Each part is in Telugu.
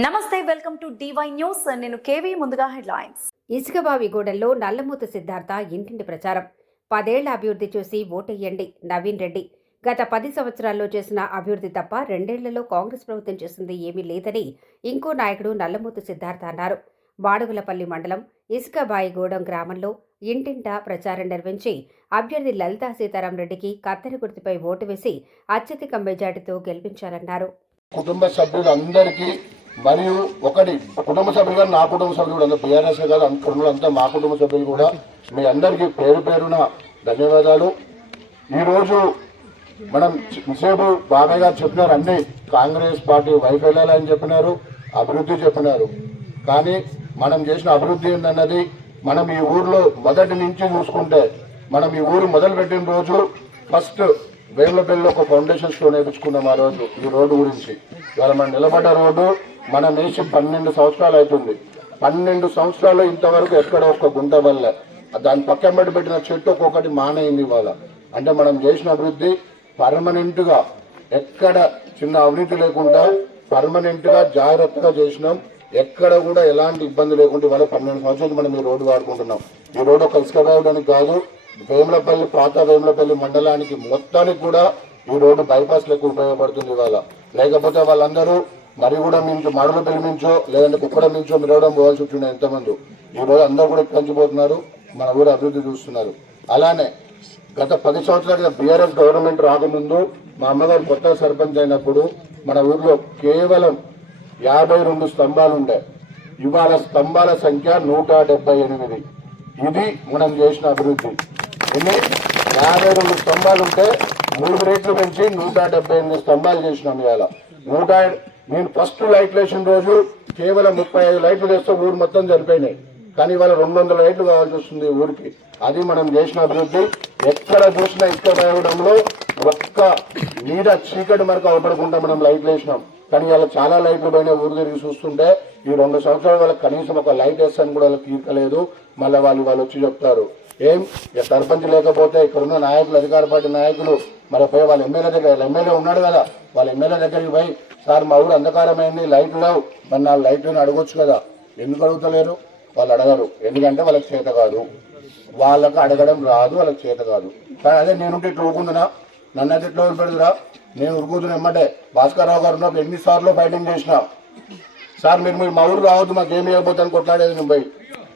నమస్తే, వెల్కమ్ టు DY న్యూస్. నేను కేవీ. ముందుగా హెడ్లైన్స్. ఇసుకబావిగూడెంలో నల్లమూత సిద్ధార్థ ఇంటింటి ప్రచారం. 10 ఏళ్ల అభివృద్ధి చూసి ఓటెయ్యండి నవీన్ రెడ్డి. గత 10 సంవత్సరాల్లో చేసిన అభివృద్ధి తప్ప 2 ఏళ్లలో కాంగ్రెస్ ప్రభుత్వం చేసింది ఏమీ లేదని ఇంకో నాయకుడు నల్లమూత సిద్ధార్థ అన్నారు. బాడుగులపల్లి మండలం ఇసుకబావిగూడెం గ్రామంలో ఇంటింటా ప్రచారం నిర్వహించి అభ్యర్థి లలితా సీతారాం రెడ్డికి కత్తెర గుర్తుపై ఓటు వేసి అత్యధిక మెజార్టీతో గెలిపించారన్నారు. కుటుంబ సభ్యులందరికీ మరియు ఒకటి కుటుంబ సభ్యులు కానీ నా కుటుంబ సభ్యులు కూడా బీఆర్ఎస్ కాదు అంతా మా కుటుంబ సభ్యులు కూడా మీ అందరికీ పేరు పేరున ధన్యవాదాలు. ఈరోజు మనం ఇంతసేపు బాబాయ్ గారు చెప్పినారు, అన్ని కాంగ్రెస్ పార్టీ వైఫల్యాలని చెప్పినారు, అభివృద్ధి చెప్పినారు. కానీ మనం చేసిన అభివృద్ధి ఏంటన్నది మనం ఈ ఊర్లో మొదటి నుంచి చూసుకుంటే మనం ఈ ఊరు మొదలు పెట్టిన రోజు ఫస్ట్ వేములపల్లిలో ఒక ఫౌండేషన్ స్టోన్ వేయించుకున్నాం. ఆ రోజు ఈ రోడ్డు గురించి ఇవాళ మనం నిలబడ్డ రోడ్డు మనం వేసి 12 సంవత్సరాలు అవుతుంది. 12 సంవత్సరాలు ఇంతవరకు ఎక్కడ ఒక గుంట వల్ల దాని పక్కన పెట్టిన చెట్టు ఒక్కొక్కటి మానైంది. ఇవాళ అంటే మనం చేసిన అభివృద్ధి పర్మనెంట్గా ఎక్కడ చిన్న అవినీతి లేకుండా పర్మనెంట్గా జాగ్రత్తగా చేసినాం. ఎక్కడ కూడా ఎలాంటి ఇబ్బంది లేకుండా ఇవాళ 12 సంవత్సరాలు మనం ఈ రోడ్డు వాడుకుంటున్నాం. ఈ రోడ్డు ఒక ఇసుక వేయడానికి కాదు, వేములపల్లి పాత వేములపల్లి మండలానికి మొత్తానికి కూడా ఈ రోడ్డు బైపాస్ లెక్క ఉపయోగపడుతుంది. ఇవాళ లేకపోతే వాళ్ళందరూ మరి కూడా మించో మడులపల్లి మించో లేదంటే కుక్కడ మించో మిరవడం పోవాల్సి వచ్చిండే ఎంతమంది. ఈ రోజు అందరూ కూడా పెంచిపోతున్నారు, మన ఊరు అభివృద్ధి చూస్తున్నారు. అలానే గత 10 సంవత్సరాలుగా బీఆర్ఎస్ గవర్నమెంట్ రాకముందు మా అమ్మగారు కొత్త సర్పంచ్ అయినప్పుడు మన ఊర్లో కేవలం 52 స్తంభాలు ఉండే. ఇవాళ స్తంభాల సంఖ్య 178. ఇది మనం చేసిన అభివృద్ధి. 52 స్తంభాలు ఉంటే 3 రేట్లు పెంచి 178 స్తంభాలు చేసినాం. ఇవాళ నేను ఫస్ట్ లైట్లు వేసిన రోజు కేవలం 35 లైట్లు వేస్తే ఊరు మొత్తం సరిపోయినాయి. కానీ ఇవాళ 200 లైట్లు కావాల్సి వస్తుంది ఊరికి. అది మనం చేసిన అభివృద్ధి. ఎక్కడ చూసినా ఇసుక వేయడంలో ఒక్క నీడ చీకటి మనకు అవపడకుండా మనం లైట్లు వేసినాం. కానీ ఇవాళ చాలా లైట్లు పైన ఊరు తిరిగి చూస్తుంటే ఈ 2 సంవత్సరాల వాళ్ళకి కనీసం ఒక లైట్ వేస్తాను కూడా వాళ్ళకి తీర్చలేదు. మళ్ళీ వాళ్ళు వచ్చి చెప్తారు ఏం సర్పంచ్ లేకపోతే ఇక్కడున్న నాయకులు అధికార పార్టీ నాయకులు మరి పోయి వాళ్ళ ఎమ్మెల్యే ఉన్నాడు కదా, వాళ్ళ ఎమ్మెల్యే దగ్గరికి పోయి సార్ మా ఊరు అంధకారమైంది, లైట్లు లేవు, మరి 4 లైట్లను అడగొచ్చు కదా. ఎందుకు అడుగుతలేరు? వాళ్ళు అడగరు, ఎందుకంటే వాళ్ళకి చేత కాదు, వాళ్ళకు అడగడం రాదు, వాళ్ళకి చేత కాదు. కానీ అదే నేనుంటే ఇట్లా ఊరుకుంటున్నా, నన్ను అయితే ఇట్లా పెడుతురా, నేను ఉరుకుతున్నా ఎమ్మటే. భాస్కర్రావు గారు ఉన్నప్పుడు ఎన్నిసార్లు ఫైటింగ్ చేసినా, సార్ మీరు మా ఊరు రావద్దు, మాకేం ఇవ్వకపోతే అని కొట్లాడేది. నేను పోయి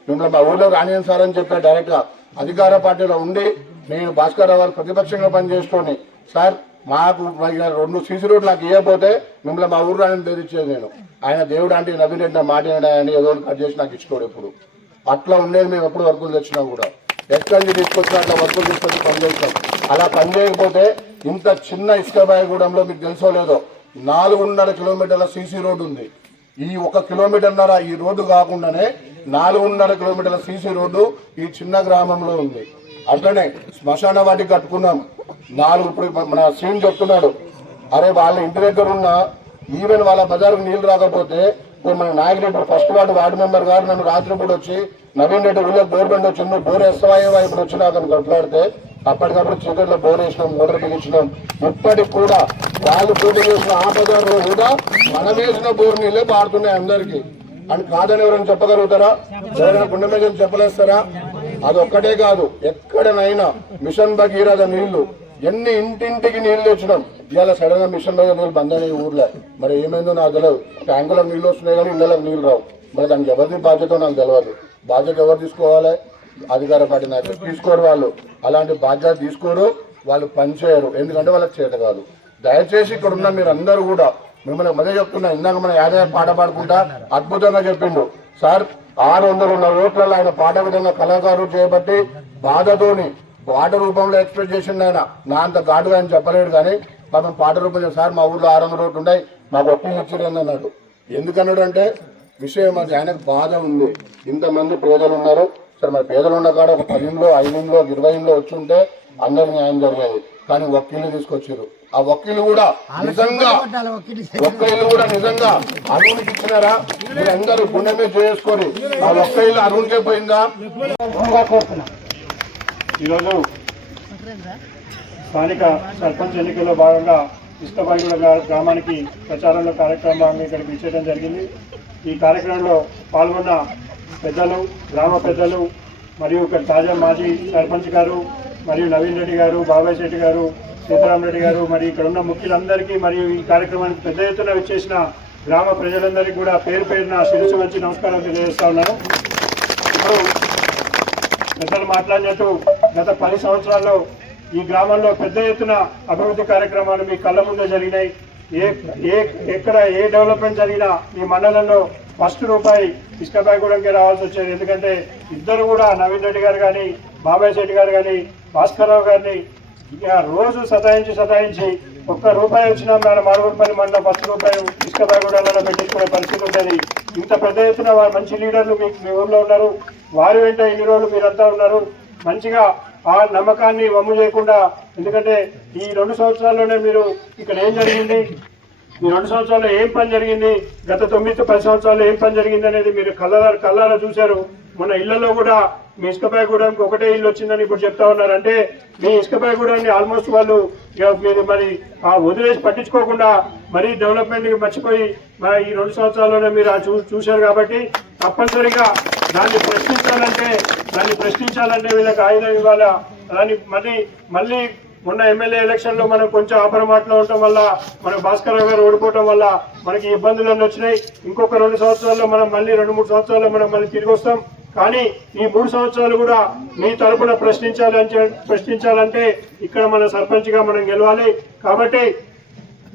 మిమ్మల్ని మా ఊర్లో రానియను సార్ అని చెప్పా డైరెక్ట్గా. అధికార పార్టీలో ఉండి నేను భాస్కర్రావు గారు ప్రతిపక్షంగా పనిచేసుకొని సార్ మాకు 2 సీసీ రోడ్లు నాకు ఇవ్వకపోతే మిమ్మల్ని మా ఊరు రాని బెదిరించేది నేను. ఆయన దేవుడు అంటే నవీన్ రెడ్డి మాట ఆయన ఏదో కట్ చేసి నాకు ఇచ్చుకోడు ఎప్పుడు. అట్లా ఉండేది. మేము ఎప్పుడు వర్కులు తెచ్చినా కూడా ఎక్కడి నుంచి తీసుకొచ్చినా అట్లా వర్కులు తీసుకొచ్చి పనిచేస్తాం. అలా పనిచేయకపోతే ఇంత చిన్న ఇసుకబావిగూడెంలో మీకు తెలుసో లేదో 4.5 కిలోమీటర్ల సీసీ రోడ్డు ఉంది. ఈ 1 కిలోమీటర్న్నర ఈ రోడ్డు కాకుండానే 4.5 కిలోమీటర్ల సీసీ రోడ్డు ఈ చిన్న గ్రామంలో ఉంది. అట్లనే శ్మశాన వాటికి కట్టుకున్నాం 4. ఇప్పుడు మన శ్రీని చెప్తున్నాడు, అరే వాళ్ళ ఇంటి దగ్గర ఉన్న ఈవెన్ వాళ్ళ బజార్కు నీళ్లు రాకపోతే మన నాయకుడు ఫస్ట్ వార్డు మెంబర్ గారు నన్ను రాత్రిపూట వచ్చి నవీన్ రెడ్డి ఊళ్ళో బోర్ బండి వచ్చి నువ్వు బోర్ వేస్తావా ఇప్పుడు వచ్చి నాకు కొట్లాడితే అప్పటికప్పుడు చీకట్లో బోర్ వేసినాం, మోటార్ బిగించినాం. ఇప్పటికి కూడా వాళ్ళు పోటీ చేసిన ఆ బజార్లో కూడా మనం వేసిన బోర్ నీళ్ళే పారుతున్నాయి అందరికీ. అని కాదని ఎవరైనా చెప్పగలుగుతారా? ఎవరైనా గుండె మీద చెప్పలేస్తారా? అది ఒక్కటే కాదు, ఎక్కడనైనా మిషన్ భగీరథ నీళ్లు ఎన్ని ఇంటింటికి నీళ్లు తెచ్చినాం. ఇవాళ సడన్ గా మిషన్ భగీరథ నీళ్ళు బంద్ అయినాయి ఊర్లో. మరి ఏమైందో నాకు తెలియదు. ట్యాంకులకు నీళ్ళు వస్తున్నాయి కానీ ఇళ్ళకి నీళ్ళు రావు. మరి దానికి ఎవరిది బాధ్యత నాకు తెలియదు. బాధ్యత ఎవరు తీసుకోవాలి? అధికార పార్టీ నాయకులు తీసుకోరు. వాళ్ళు అలాంటి బాధ్యత తీసుకోరు, వాళ్ళు పనిచేయరు, ఎందుకంటే వాళ్ళకి చేత కాదు. దయచేసి ఇక్కడ ఉన్న మీరు అందరూ కూడా మిమ్మల్ని మధ్య చెప్తున్నా, ఇందాక మన యాదయ్య పాట పాడుకుంటా అద్భుతంగా చెప్పిండు సార్. 600 ఓట్లలో ఆయన పాట విధంగా కళాకారులు చేయబట్టి బాధతోని పాట రూపంలో ఎక్స్ప్రెస్ చేసిండు. ఆయన నా అంత ఘాటుగా ఆయన చెప్పలేడు కానీ పాపం పాట రూపంలో సార్ మా ఊర్లో 600 ఓట్లు ఉన్నాయి, మాకు ఒప్పించి ఇచ్చారని అన్నాడు. ఎందుకన్నాడు అంటే విషయం అది ఆయనకు బాధ ఉంది. ఇంతమంది పేదలు ఉన్నారు సరే, మరి పేదలు ఉన్న కాడ ఒక 10 ఇంట్లో 5 ఇంట్లో 20 ఇంట్లో వచ్చి ఉంటే అందరికి న్యాయం జరిగేది. కానీ ఒక్కీళ్ళు తీసుకొచ్చారు. ఆ ఒక్కీళ్ళు కూడా నిజంగా అరుణ్కి ఇచ్చినారా? మీరు అందరూ గుండె మీద చేసుకొని ఆ ఒక్క ఇల్లు అరుణ్కే పోయిందా? ఈరోజు స్థానిక సర్పంచ్ ఎన్నికల్లో భాగంగా ఇసుకబాయిగూడ గ్రామానికి ప్రచారంలో కార్యక్రమాన్ని ఇక్కడికి ఇచ్చేయడం జరిగింది. ఈ కార్యక్రమంలో పాల్గొన్న పెద్దలు, గ్రామ పెద్దలు మరియు ఇక్కడ తాజా మాజీ సర్పంచ్ గారు మరియు నవీన్ రెడ్డి గారు, బాబాయ్ శెట్టి గారు, సీతారామరెడ్డి గారు, మరియు ఇక్కడ ఉన్న ముఖ్యులందరికీ మరియు ఈ కార్యక్రమానికి పెద్ద ఎత్తున విచ్చేసిన గ్రామ ప్రజలందరికీ కూడా పేరు పేరున శిరస్సు వంచి నమస్కారం తెలియజేస్తా ఉన్నాను. ఇప్పుడు పెద్దలు మాట్లాడినట్టు గత 10 సంవత్సరాల్లో ఈ గ్రామంలో పెద్ద ఎత్తున అభివృద్ధి కార్యక్రమాలు మీ కళ్ళ ముందే జరిగినాయి. ఎక్కడ ఏ డెవలప్మెంట్ జరిగినా ఈ మండలంలో ఫస్ట్ రూపాయి ఇసుకబాయిగూడెంకే రావాల్సి వచ్చేది. ఎందుకంటే ఇద్దరు కూడా నవీన్ రెడ్డి గారు కానీ, బాబాయ్ శెట్టి గారు కానీ, భాస్కర్రావు గారిని రోజు సతాయించి ఒక్క రూపాయి వచ్చినా మన మాడుగుడిపల్లి మండలం ఫస్ట్ రూపాయి ఇసుకబాయిగూడెంలో పెట్టించుకునే పరిస్థితి ఉంటుంది. ఇంత పెద్ద ఎత్తున మంచి లీడర్లు మీకు మీ ఊళ్ళో ఉన్నారు. వారి వెంట ఇన్ని రోజులు మీరంతా ఉన్నారు. మంచిగా ఆ నమ్మకాన్ని వమ్ము చేయకుండా, ఎందుకంటే ఈ 2 సంవత్సరాల్లోనే మీరు ఇక్కడ ఏం జరిగింది, ఈ 2 సంవత్సరాల్లో ఏం పని జరిగింది, గత 9-10 సంవత్సరాల్లో ఏం పని జరిగింది అనేది మీరు కళ్ళారా చూశారు. మన ఇళ్లలో కూడా మీ ఇసుకబాయిగూడెంకి ఒకటే ఇల్లు వచ్చిందని ఇప్పుడు చెప్తా ఉన్నారు. అంటే మీ ఇసుకబాయిగూడెంని ఆల్మోస్ట్ వాళ్ళు మీరు మరి వదిలేసి పట్టించుకోకుండా మరీ డెవలప్మెంట్కి మర్చిపోయి మరి ఈ 2 సంవత్సరాల్లోనే మీరు చూశారు. కాబట్టి తప్పనిసరిగా దాన్ని ప్రశ్నించాలంటే వీళ్ళకి ఆయుధం ఇవ్వాలా. దాన్ని మళ్ళీ మొన్న ఎమ్మెల్యే ఎలక్షన్లో మనం కొంచెం అపరమాటలో ఉండటం వల్ల మనకు భాస్కర్రావు గారు ఓడిపోవటం వల్ల మనకి ఇబ్బందులన్నీ వచ్చినాయి. ఇంకొక 2 సంవత్సరాల్లో మనం మళ్ళీ 2-3 సంవత్సరాల్లో మనం మళ్ళీ తిరిగి వస్తాం. కానీ ఈ 3 సంవత్సరాలు కూడా మీ తరపున ప్రశ్నించాలంటే ఇక్కడ మన సర్పంచ్గా మనం గెలవాలి. కాబట్టి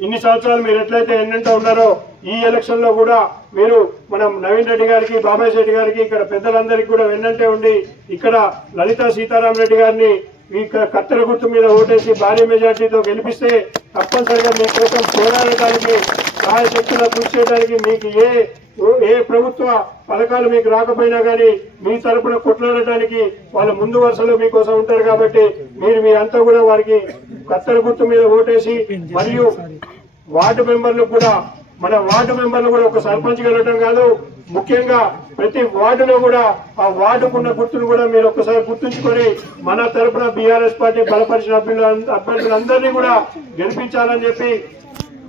ఇన్ని సంవత్సరాలు మీరు ఎట్లయితే ఎన్నంటూ ఉన్నారో ఈ ఎలక్షన్లో కూడా మీరు మనం నవీన్ రెడ్డి గారికి, బాబాయ్ శెట్టి గారికి, ఇక్కడ పెద్దలందరికీ కూడా వెన్నంటే ఉండి ఇక్కడ లలితా సీతారామరెడ్డి గారిని ఈ కత్తెర గుర్తు మీద ఓటేసి భారీ మెజార్టీతో గెలిపిస్తే తప్పనిసరిగా మీకోసం పోరాడటానికి, సహాయశక్తుల కృషి చేయడానికి, మీకు ఏ ప్రభుత్వ పథకాలు మీకు రాకపోయినా కానీ మీ తరపున కొట్లాడటానికి వాళ్ళు ముందు వరుసలో మీకోసం ఉంటారు. కాబట్టి మీరంతా కూడా వారికి కత్తెర గుర్తు మీద ఓటేసి, మరియు వార్డు మెంబర్లు కూడా ఒక సర్పంచ్ గెలవటం కాదు, ముఖ్యంగా ప్రతి వార్డులో కూడా ఆ వార్డుకున్న గుర్తును కూడా మీరు ఒక్కసారి గుర్తుంచుకొని మన తరపున బీఆర్ఎస్ పార్టీ బలపరిచిన అభ్యర్థులందరినీ కూడా గెలిపించాలని చెప్పి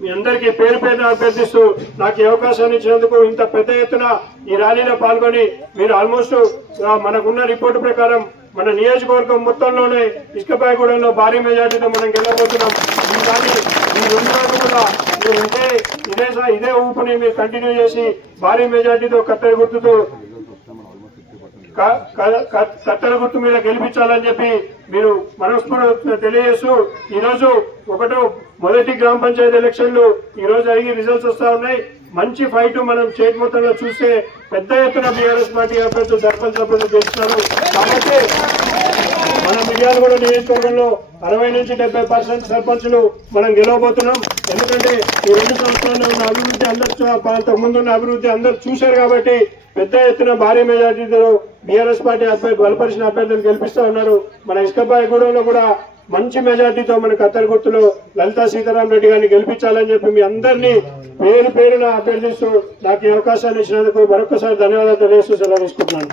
మీ అందరికీ పేరు పేరున అభ్యర్థిస్తూ నాకు ఈ అవకాశాన్ని ఇచ్చినందుకు, ఇంత పెద్ద ఎత్తున ఈ ర్యాలీలో పాల్గొని మీరు ఆల్మోస్ట్ మనకున్న రిపోర్టు ప్రకారం మన నియోజకవర్గం మొత్తంలోనే ఇసుకబాయిగూడెంలో భారీ మెజార్టీతో మనం గెలవబోతున్నాం. కానీ ఈ 2 రోజులు కూడా మీరు ఇదే ఊపుని మీరు కంటిన్యూ చేసి భారీ మెజార్టీతో కత్తెర గుర్తు మీద గెలిపించాలని చెప్పి మీరు మనస్ఫూర్తిగా తెలియజేస్తూ, ఈరోజు మొదటి గ్రామ పంచాయతీ ఎలక్షన్లు ఈ రోజు అడిగి రిజల్ట్స్ వస్తా ఉన్నాయి. మంచి ఫైట్ మనం స్టేట్ మొత్తంలో చూస్తే పెద్ద ఎత్తున బీఆర్ఎస్ పార్టీ అభ్యర్థులు సర్పంచ్ అభ్యర్థులు గెలుస్తున్నారు. కాబట్టి మన మిర్యాలగూడ నియోజకవర్గంలో 60-70% సర్పంచులు మనం గెలవబోతున్నాం. ఎందుకంటే ఈ 2 సంవత్సరాల్లో ఉన్న అభివృద్ధి అంతకు ముందున్న అభివృద్ధి అందరూ చూశారు. కాబట్టి పెద్ద ఎత్తున భారీ మెజార్టీతో బీఆర్ఎస్ పార్టీ బలపరిచిన అభ్యర్థులు గెలిపిస్తూ ఉన్నారు. మన ఇసుకబాయిగూడెంలో కూడా మంచి మెజార్టీతో మన కత్తెర గుర్తులో లలితా సీతారామరెడ్డి గారిని గెలిపించాలని చెప్పి మీ అందరినీ పేరు పేరున అభ్యర్థిస్తూ నాకు ఈ అవకాశాన్ని ఇచ్చినందుకు మరొకసారి ధన్యవాదాలు తెలియజేస్తూ సెలవు తీసుకుంటున్నాను.